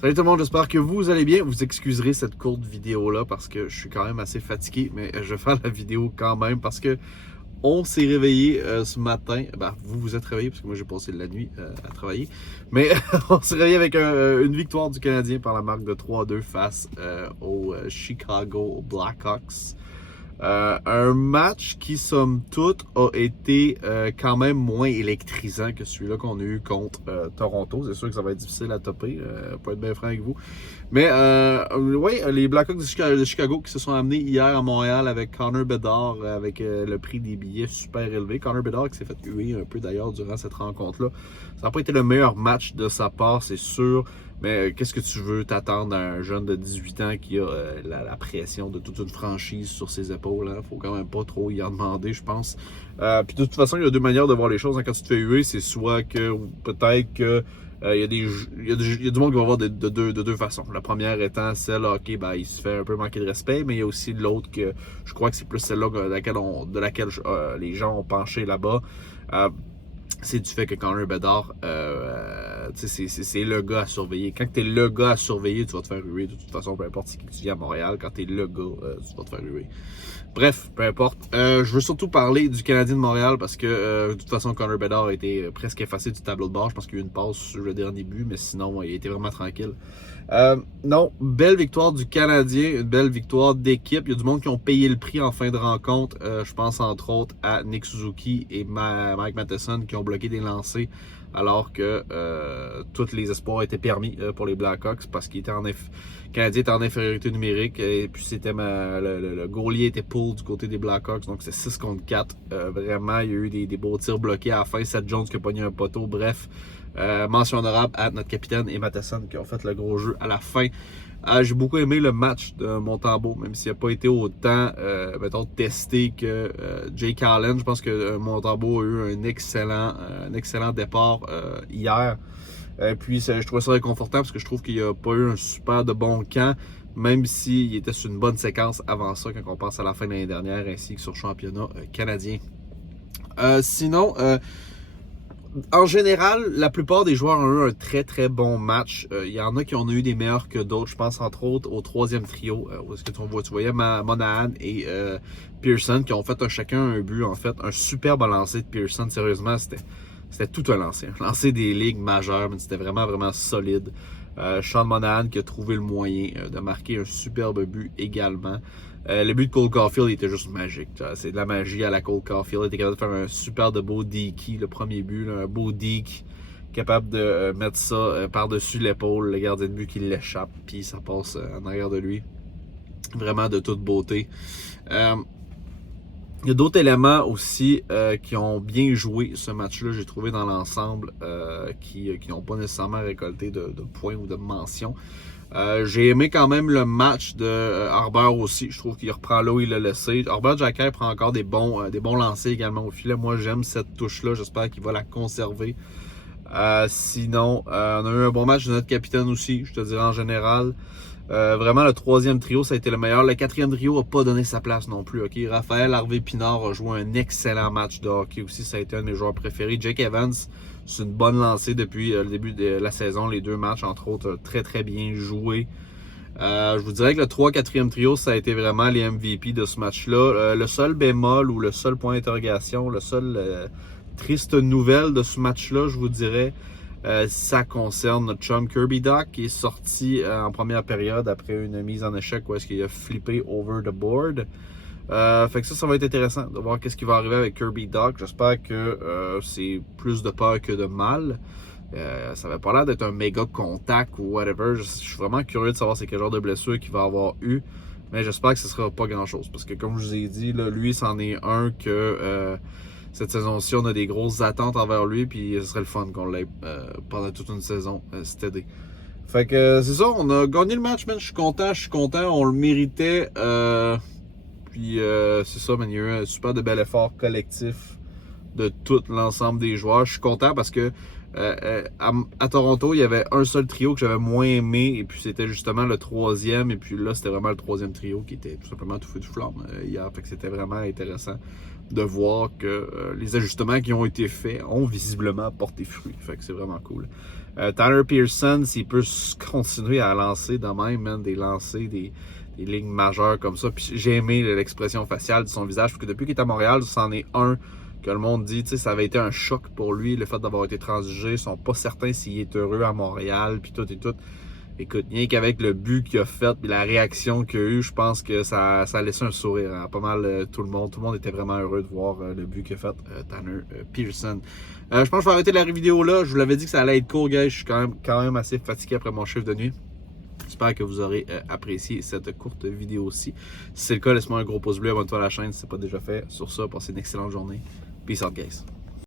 Salut tout le monde, j'espère que vous allez bien. Vous excuserez cette courte vidéo-là parce que je suis quand même assez fatigué, mais je vais faire la vidéo quand même parce que on s'est réveillé ce matin. Ben, vous êtes réveillés parce que moi j'ai passé la nuit à travailler. Mais on s'est réveillé avec une victoire du Canadien par la marque de 3-2 face aux Chicago Blackhawks. Un match qui, somme toute, a été quand même moins électrisant que celui-là qu'on a eu contre Toronto. C'est sûr que ça va être difficile à topper, pour être bien franc avec vous. Mais oui, les Blackhawks de Chicago qui se sont amenés hier à Montréal avec Connor Bedard, avec le prix des billets super élevé. Connor Bedard qui s'est fait huer un peu d'ailleurs durant cette rencontre-là. Ça n'a pas été le meilleur match de sa part, c'est sûr. Mais qu'est-ce que tu veux t'attendre d'un jeune de 18 ans qui a la pression de toute une franchise sur ses épaules? Hein? Faut quand même pas trop y en demander, je pense. Puis de toute façon, il y a deux manières de voir les choses. Hein. Quand tu te fais huer, c'est soit que peut-être que il y a du monde qui va voir de deux façons. La première étant celle, ok, ben, il se fait un peu manquer de respect, mais il y a aussi l'autre que je crois que c'est plus celle-là de laquelle les gens ont penché là-bas. C'est du fait que Connor Bedard, c'est le gars à surveiller. Quand t'es le gars à surveiller, tu vas te faire ruer. De toute façon, peu importe qui tu viens à Montréal, quand t'es le gars, tu vas te faire ruer. Bref, peu importe. Je veux surtout parler du Canadien de Montréal parce que de toute façon, Connor Bedard a été presque effacé du tableau de bord. Je pense qu'il y a eu une passe sur le dernier but, mais sinon, il a été vraiment tranquille. Non, belle victoire du Canadien, une belle victoire d'équipe. Il y a du monde qui ont payé le prix en fin de rencontre. Je pense entre autres à Nick Suzuki et Mike Matheson qui ont bloqué des lancers alors que tous les espoirs étaient permis pour les Blackhawks parce qu'ils étaient le Canadien était en infériorité numérique et puis c'était le goalier était pull du côté des Blackhawks, donc c'est 6 contre 4. Vraiment, il y a eu des beaux tirs bloqués à la fin. Seth Jones qui a pogné un poteau. Bref, mention honorable à notre capitaine et Matheson qui ont fait le gros jeu à la fin. J'ai beaucoup aimé le match de Montembeault, même s'il n'a pas été autant mettons, testé que Jake Allen. Je pense que Montembeault a eu un excellent départ hier. Puis je trouvais ça réconfortant parce que je trouve qu'il n'a pas eu un super de bon camp, même s'il était sur une bonne séquence avant ça quand on pense à la fin de l'année dernière ainsi que sur le championnat canadien. Sinon, en général, la plupart des joueurs ont eu un très bon match. Il y en a qui ont eu des meilleurs que d'autres. Je pense entre autres au troisième trio, où est-ce que tu voyais Monahan et Pearson qui ont fait chacun un but en fait. Un superbe lancé de Pearson. Sérieusement, c'était tout un lancer. Un lancer des ligues majeures, mais c'était vraiment solide. Sean Monahan qui a trouvé le moyen de marquer un superbe but également. Le but de Cole Caulfield était juste magique. C'est de la magie à la Cole Caulfield. Il était capable de faire un super de beau deke, le premier but, là, un beau deke, capable de mettre ça par-dessus l'épaule, le gardien de but qui l'échappe, puis ça passe en arrière de lui. Vraiment de toute beauté. Il y a d'autres éléments aussi qui ont bien joué ce match-là, j'ai trouvé dans l'ensemble, qui n'ont pas nécessairement récolté de points ou de mentions. J'ai aimé quand même le match de Harbert aussi. Je trouve qu'il reprend là où il l'a laissé. Harbert Jacquet prend encore des bons lancers également au filet. Moi, j'aime cette touche-là. J'espère qu'il va la conserver. Sinon, on a eu un bon match de notre capitaine aussi, je te dirais en général. Vraiment, le troisième trio, ça a été le meilleur. Le quatrième trio n'a pas donné sa place non plus. Okay? Raphaël Harvey-Pinard a joué un excellent match de hockey aussi. Ça a été un de mes joueurs préférés. Jake Evans, c'est une bonne lancée depuis le début de la saison. Les deux matchs, entre autres, très bien joué. Je vous dirais que le 3-4e trio, ça a été vraiment les MVP de ce match-là. Le seul bémol ou le seul point d'interrogation, le seul triste nouvelle de ce match-là, je vous dirais, ça concerne notre chum Kirby Dach qui est sorti en première période après une mise en échec où est-ce qu'il a flippé over the board. Fait que ça va être intéressant de voir qu'est-ce qui va arriver avec Kirby Dach. J'espère que c'est plus de peur que de mal. Ça avait pas l'air d'être un méga contact ou whatever. Je suis vraiment curieux de savoir c'est quel genre de blessure qu'il va avoir eu. Mais j'espère que ce sera pas grand-chose. Parce que comme je vous ai dit, là, lui, c'en est un que cette saison-ci, on a des grosses attentes envers lui. Puis ce serait le fun qu'on l'ait pendant toute une saison cet été. Fait que c'est ça, on a gagné le match, man. Je suis content. On le méritait. Puis c'est ça, man. Il y a eu un super de bel effort collectif de tout l'ensemble des joueurs. Je suis content parce que à Toronto, il y avait un seul trio que j'avais moins aimé, et puis c'était justement le troisième, et puis là, c'était vraiment le troisième trio qui était tout simplement tout feu tout flamme hier, fait que c'était vraiment intéressant de voir que les ajustements qui ont été faits ont visiblement porté fruit. Fait que c'est vraiment cool. Tanner Pearson, s'il peut continuer à lancer de même, man, des lancers, des lignes majeures comme ça. Puis j'ai aimé l'expression faciale de son visage, parce que depuis qu'il est à Montréal, c'en est un que le monde dit, tu sais, ça avait été un choc pour lui, le fait d'avoir été transigé. Ils sont pas certains s'il est heureux à Montréal, puis tout et tout. Écoute, rien qu'avec le but qu'il a fait, puis la réaction qu'il a eu, je pense que ça a laissé un sourire à pas mal tout le monde. Tout le monde était vraiment heureux de voir le but qu'a fait Tanner Pearson. Je pense que je vais arrêter la vidéo là. Je vous l'avais dit que ça allait être court, guys. Je suis quand même assez fatigué après mon chiffre de nuit. J'espère que vous aurez apprécié cette courte vidéo-ci. Si c'est le cas, laisse-moi un gros pouce bleu, abonne-toi à la chaîne si ce n'est pas déjà fait. Sur ça, passez une excellente journée. Peace out, guys.